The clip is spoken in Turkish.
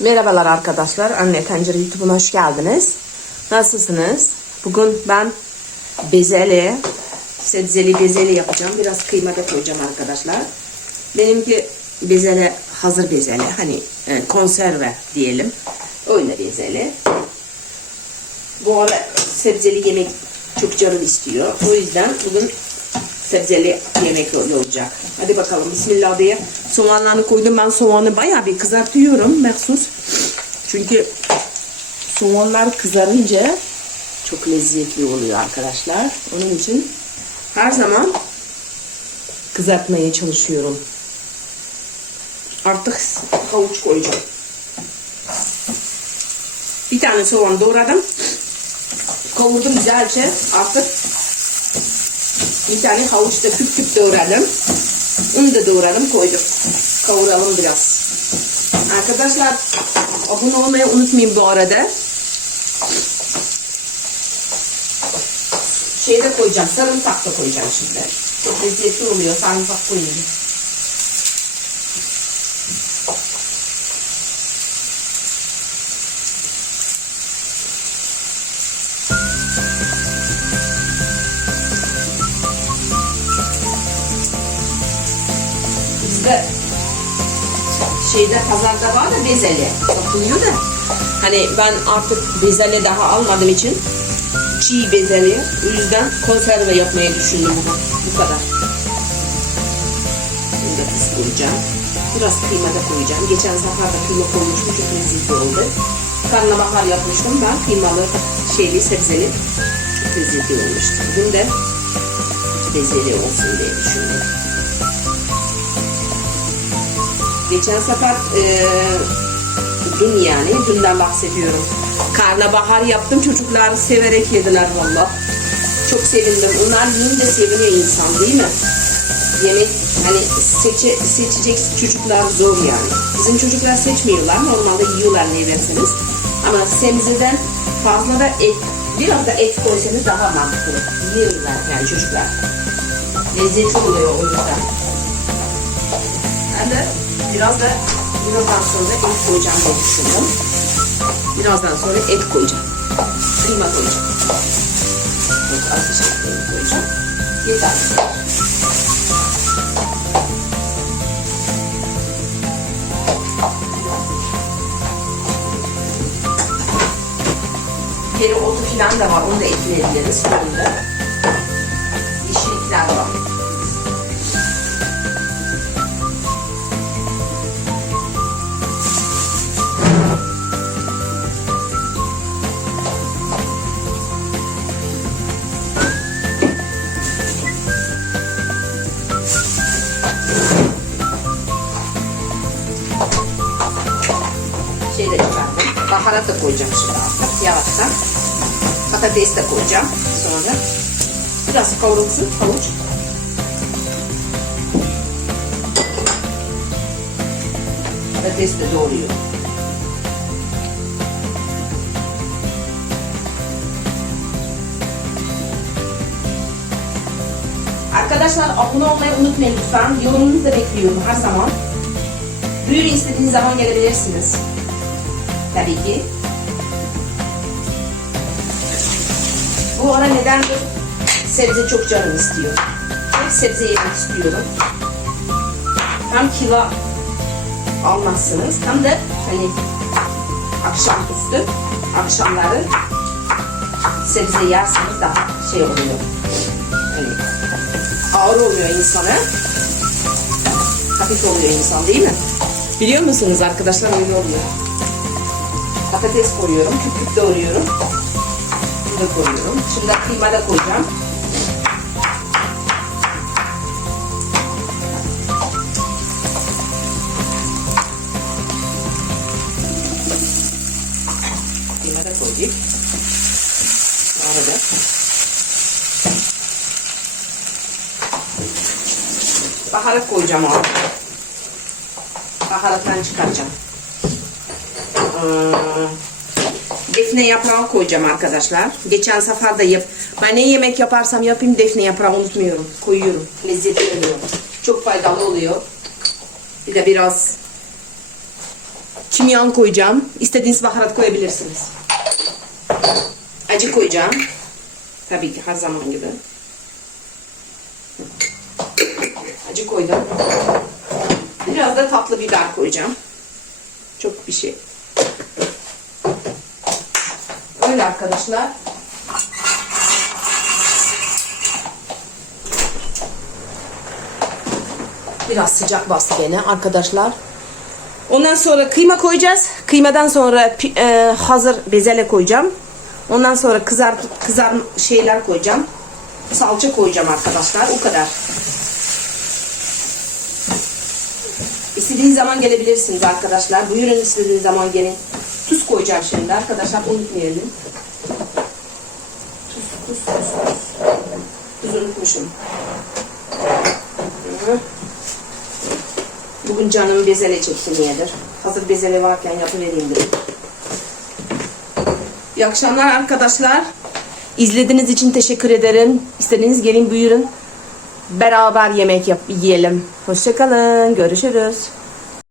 Merhabalar arkadaşlar. Anne Tencere YouTube'una hoş geldiniz. Nasılsınız? Bugün ben bezeli, sebzeli bezeli yapacağım. Biraz kıyma da koyacağım arkadaşlar. Benimki bezeli, hazır bezeli. Hani e, konserve diyelim. Öyle bezeli. Bu ara sebzeli yemek çok canım istiyor. O yüzden bugün sebzeli yemek olacak. Hadi bakalım bismillah diye soğanlarını koydum. Ben soğanı bayağı bir kızartıyorum mehsus. Çünkü soğanlar kızarınca çok lezzetli oluyor arkadaşlar. Onun için her zaman kızartmaya çalışıyorum. Artık havuç koyacağım. Bir tane soğan doğradım. Kavurdum güzelce. Artık bir tane havuç da küp küp doğradım. Onu da doğradım koydum. Kavuralım biraz. Arkadaşlar abone olmayı unutmayın bu arada. Şey de koyacağım. Sarımsak da koyacağım şimdi. Çok lezzetli oluyor sarımsak koyunca. Bizde şeyde pazarda var da bezeli satılıyor da hani ben artık bezeli daha almadığım için çiğ bezeli o yüzden konserve yapmayı düşündüm bugün. Bu kadar. Bunu da koyacağım. Biraz kıyma da koyacağım. Geçen sefer de kıyma koymuştum. Çok lezzetli oldu. Karnabahar yapmıştım ben. Kıymalı, şeyli, sebzeli. Çok lezzetli olmuştu. Bugün de bezeli olsun diye düşündüm. Geçen sefer e, dün yani dünden bahsediyorum. Karnabahar yaptım çocuklar severek yediler valla. Çok sevindim. Onlar yiyince seviniyor insan değil mi? Yemek hani seçe, seçecek çocuklar zor yani. Bizim çocuklar seçmiyorlar. Normalde yiyorlar ne verseniz. Ama sebzeden fazla da et, biraz da et koysanız daha mantıklı. Yiyorlar yani çocuklar. Lezzetli oluyor o yüzden. De biraz da birazdan sonra et koyacağım diye düşündüm. Birazdan sonra et koyacağım. Kıyma koyacağım. Çok az bir şey koyacağım. Yeter. Peri otu falan da var. Onu da ekleyebiliriz. Fırında. Yeşillikler Baharat da koyacağım şimdi artık yavaştan. Patates de koyacağım sonra. Biraz kavrulsun havuç. Patates de doğruyor. Arkadaşlar abone olmayı unutmayın lütfen. Yorumunuzu da bekliyorum her zaman. Buyurun istediğiniz zaman gelebilirsiniz. Tabii ki. Bu ara nedendir? Sebze çok canım istiyor. Hep sebze yemek istiyorum. Hem kilo almazsınız hem de hani akşam üstü, akşamları sebze yerseniz daha şey oluyor. Hani ağır oluyor insana. Hafif oluyor insan değil mi? Biliyor musunuz arkadaşlar öyle oluyor. Patates koyuyorum, küp küp doğruyorum. Bunu da koyuyorum. Şimdi kıyma da koyacağım. Kıyma da koyduk. Arada. Baharat koyacağım abi. Baharattan çıkaracağım. Ee, defne yaprağı koyacağım arkadaşlar. Geçen sefer de yap. Ben ne yemek yaparsam yapayım defne yaprağı unutmuyorum. Koyuyorum. Lezzetli oluyor. Çok faydalı oluyor. Bir de biraz Kimyon koyacağım. İstediğiniz baharat koyabilirsiniz. Acı koyacağım. Tabii ki her zaman gibi. Acı koydum. Biraz da tatlı biber koyacağım. Çok bir şey. Arkadaşlar. Biraz sıcak bastı gene arkadaşlar. Ondan sonra kıyma koyacağız. Kıymadan sonra e, hazır bezelye koyacağım. Ondan sonra kızar kızar şeyler koyacağım. Salça koyacağım arkadaşlar. O kadar. İstediğiniz zaman gelebilirsiniz arkadaşlar. Buyurun istediğiniz zaman gelin. Koyacağım şimdi arkadaşlar. Unutmayalım. Tuz, tuz, tuz, tuz. Tuz unutmuşum. Bugün canım bezelye çekti niyedir? Hazır bezelye varken yapıvereyim dedim. İyi akşamlar arkadaşlar. İzlediğiniz için teşekkür ederim. İstediğiniz gelin buyurun. Beraber yemek yap yiyelim. Hoşçakalın. Görüşürüz.